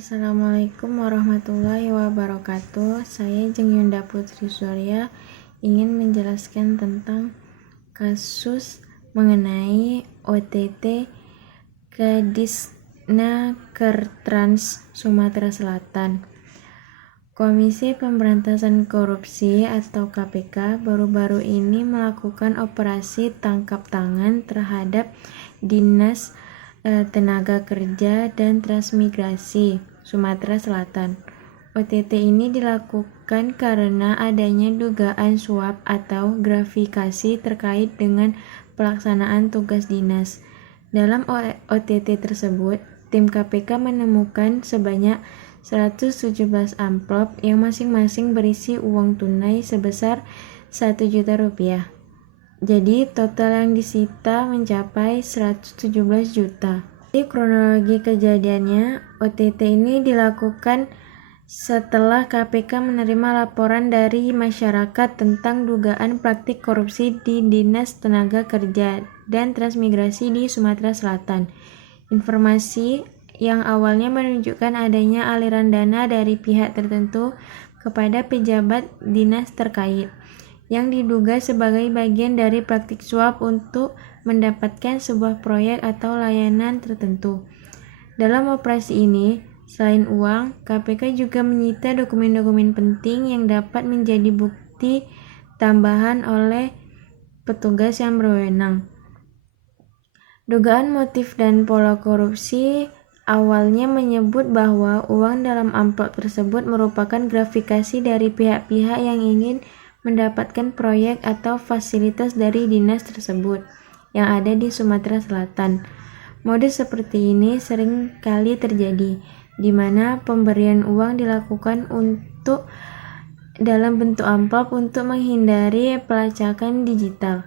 Assalamualaikum warahmatullahi wabarakatuh. Saya Jeng Yunda Putri Surya ingin menjelaskan tentang kasus mengenai OTT Kadisnakertrans Sumatera Selatan. Komisi Pemberantasan Korupsi atau KPK baru-baru ini melakukan operasi tangkap tangan terhadap Dinas Tenaga Kerja dan Transmigrasi Sumatera Selatan. OTT ini dilakukan karena adanya dugaan suap atau gratifikasi terkait dengan pelaksanaan tugas dinas. Dalam OTT tersebut, tim KPK menemukan sebanyak 117 amplop yang masing-masing berisi uang tunai sebesar 1 juta rupiah. Jadi total yang disita mencapai 117 juta. Di kronologi kejadiannya, OTT ini dilakukan setelah KPK menerima laporan dari masyarakat tentang dugaan praktik korupsi di Dinas Tenaga Kerja dan Transmigrasi di Sumatera Selatan. Informasi yang awalnya menunjukkan adanya aliran dana dari pihak tertentu kepada pejabat dinas terkait yang diduga sebagai bagian dari praktik suap untuk mendapatkan sebuah proyek atau layanan tertentu. Dalam operasi ini, selain uang, KPK juga menyita dokumen-dokumen penting yang dapat menjadi bukti tambahan oleh petugas yang berwenang. Dugaan motif dan pola korupsi awalnya menyebut bahwa uang dalam amplop tersebut merupakan gratifikasi dari pihak-pihak yang ingin mendapatkan proyek atau fasilitas dari dinas tersebut yang ada di Sumatera Selatan. Modus seperti ini sering kali terjadi, di mana pemberian uang dilakukan dalam bentuk amplop untuk menghindari pelacakan digital.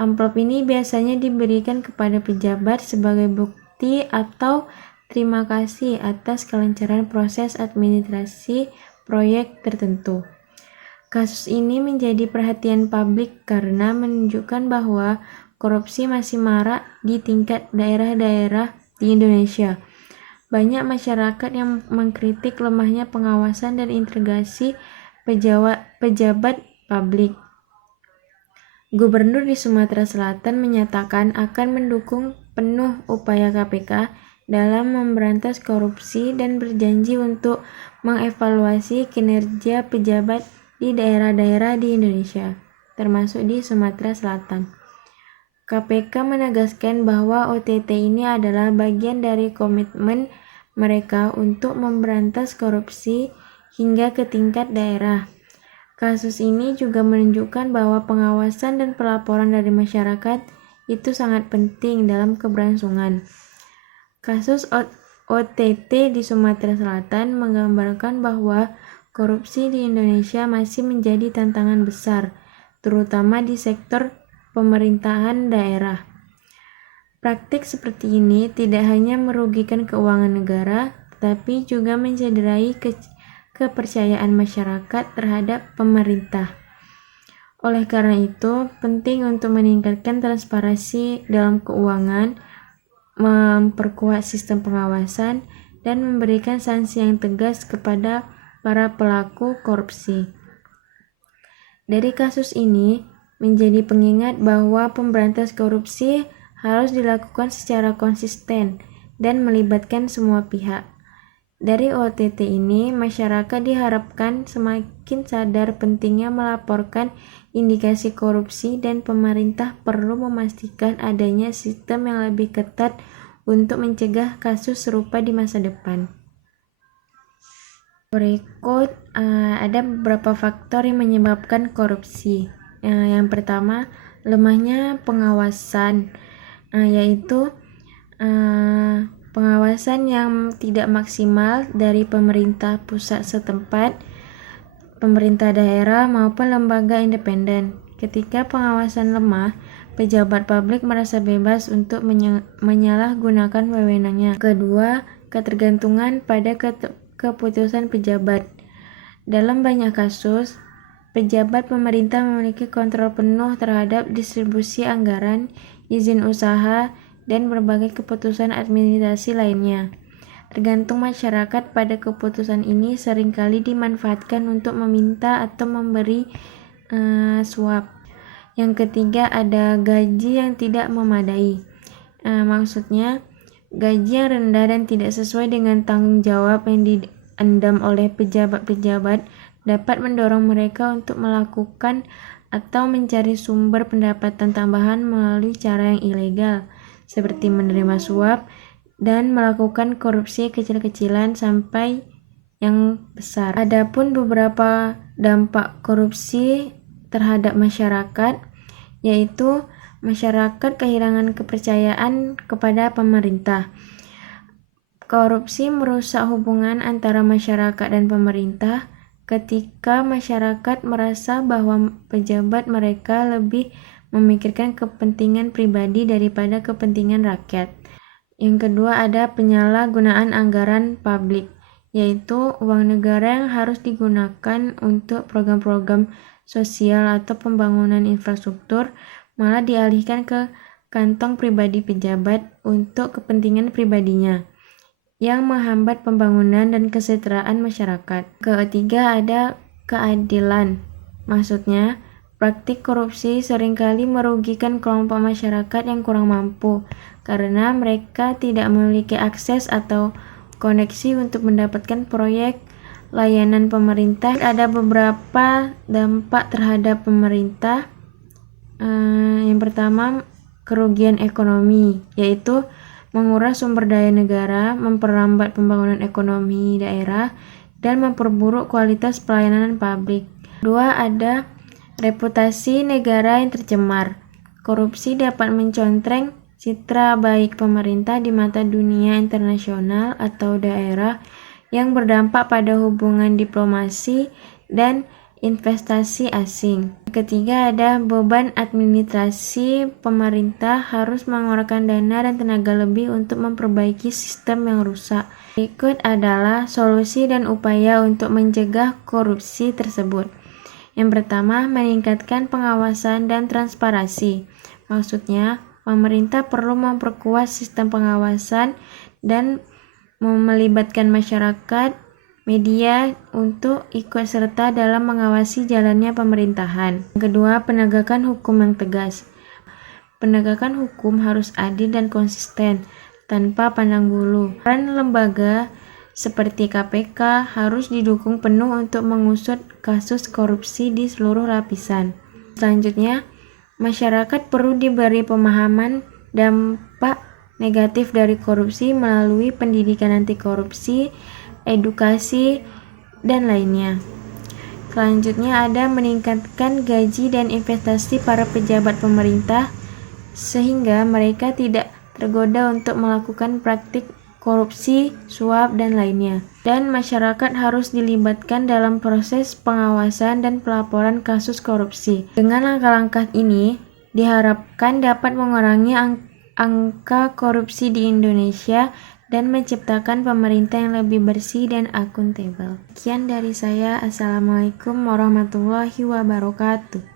Amplop ini biasanya diberikan kepada pejabat sebagai bukti atau terima kasih atas kelancaran proses administrasi proyek tertentu. Kasus ini menjadi perhatian publik karena menunjukkan bahwa korupsi masih marak di tingkat daerah-daerah di Indonesia. Banyak masyarakat yang mengkritik lemahnya pengawasan dan integrasi pejabat publik. Gubernur di Sumatera Selatan menyatakan akan mendukung penuh upaya KPK dalam memberantas korupsi dan berjanji untuk mengevaluasi kinerja pejabat di daerah-daerah di Indonesia, termasuk di Sumatera Selatan. KPK menegaskan bahwa OTT ini adalah bagian dari komitmen mereka untuk memberantas korupsi hingga ke tingkat daerah. Kasus ini juga menunjukkan bahwa pengawasan dan pelaporan dari masyarakat itu sangat penting dalam keberlangsungan. Kasus OTT di Sumatera Selatan menggambarkan bahwa korupsi di Indonesia masih menjadi tantangan besar, terutama di sektor pemerintahan daerah. Praktik seperti ini tidak hanya merugikan keuangan negara, tetapi juga mencederai kepercayaan masyarakat terhadap pemerintah. Oleh karena itu, penting untuk meningkatkan transparansi dalam keuangan, memperkuat sistem pengawasan, dan memberikan sanksi yang tegas kepada para pelaku korupsi. Dari kasus ini menjadi pengingat bahwa pemberantasan korupsi harus dilakukan secara konsisten dan melibatkan semua pihak. Dari OTT ini, masyarakat diharapkan semakin sadar pentingnya melaporkan indikasi korupsi dan pemerintah perlu memastikan adanya sistem yang lebih ketat untuk mencegah kasus serupa di masa depan. Berikut ada beberapa faktor yang menyebabkan korupsi. Yang pertama, lemahnya pengawasan, yaitu pengawasan yang tidak maksimal dari pemerintah pusat setempat, pemerintah daerah maupun lembaga independen. Ketika pengawasan lemah, pejabat publik merasa bebas untuk menyalahgunakan wewenangnya. Kedua, ketergantungan pada keputusan pejabat. Dalam banyak kasus, pejabat pemerintah memiliki kontrol penuh terhadap distribusi anggaran, izin usaha, dan berbagai keputusan administrasi lainnya. tergantung masyarakat pada keputusan ini seringkali dimanfaatkan untuk meminta atau memberi suap. Yang ketiga ada gaji yang tidak memadai. Maksudnya gaji yang rendah dan tidak sesuai dengan tanggung jawab yang diendam oleh pejabat-pejabat dapat mendorong mereka untuk melakukan atau mencari sumber pendapatan tambahan melalui cara yang ilegal, seperti menerima suap dan melakukan korupsi kecil-kecilan sampai yang besar. Adapun beberapa dampak korupsi terhadap masyarakat, yaitu masyarakat kehilangan kepercayaan kepada pemerintah. Korupsi merusak hubungan antara masyarakat dan pemerintah ketika masyarakat merasa bahwa pejabat mereka lebih memikirkan kepentingan pribadi daripada kepentingan rakyat. Yang kedua ada penyalahgunaan anggaran publik, yaitu uang negara yang harus digunakan untuk program-program sosial atau pembangunan infrastruktur malah dialihkan ke kantong pribadi pejabat untuk kepentingan pribadinya, yang menghambat pembangunan dan kesejahteraan masyarakat. Ketiga ada keadilan. Maksudnya, praktik korupsi seringkali merugikan kelompok masyarakat yang kurang mampu karena mereka tidak memiliki akses atau koneksi untuk mendapatkan proyek layanan pemerintah. Ada beberapa dampak terhadap pemerintah. Yang pertama, kerugian ekonomi, yaitu menguras sumber daya negara, memperlambat pembangunan ekonomi daerah, dan memperburuk kualitas pelayanan publik. Kedua, ada reputasi negara yang tercemar. Korupsi dapat mencontreng citra baik pemerintah di mata dunia internasional atau daerah yang berdampak pada hubungan diplomasi dan investasi asing. Ketiga ada beban administrasi. Pemerintah harus mengeluarkan dana dan tenaga lebih untuk memperbaiki sistem yang rusak. Berikut adalah solusi dan upaya untuk mencegah korupsi tersebut. Yang pertama, meningkatkan pengawasan dan transparansi. Maksudnya, pemerintah perlu memperkuat sistem pengawasan dan melibatkan masyarakat, media untuk ikut serta dalam mengawasi jalannya pemerintahan. Kedua, penegakan hukum yang tegas. Penegakan hukum harus adil dan konsisten, tanpa pandang bulu. Peran lembaga seperti KPK harus didukung penuh untuk mengusut kasus korupsi di seluruh lapisan. Selanjutnya, masyarakat perlu diberi pemahaman dampak negatif dari korupsi melalui pendidikan anti korupsi, edukasi, dan lainnya. Selanjutnya ada meningkatkan gaji dan investasi para pejabat pemerintah sehingga mereka tidak tergoda untuk melakukan praktik korupsi, suap, dan lainnya. Dan masyarakat harus dilibatkan dalam proses pengawasan dan pelaporan kasus korupsi. Dengan langkah-langkah ini diharapkan dapat mengurangi angka korupsi di Indonesia dan menciptakan pemerintah yang lebih bersih dan akuntabel. Sekian dari saya. Assalamualaikum warahmatullahi wabarakatuh.